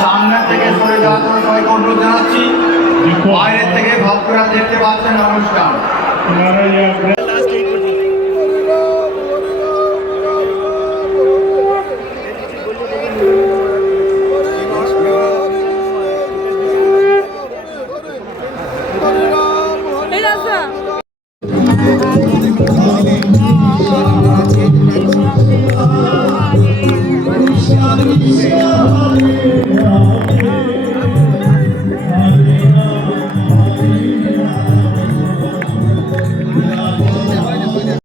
সামনের থেকে সরে যাওয়ার জন্য সবাইকে অনুরোধ জানাচ্ছি। বাইরে থেকে ভক্তরা দেখতে পাচ্ছেন অনুষ্ঠান Yeah.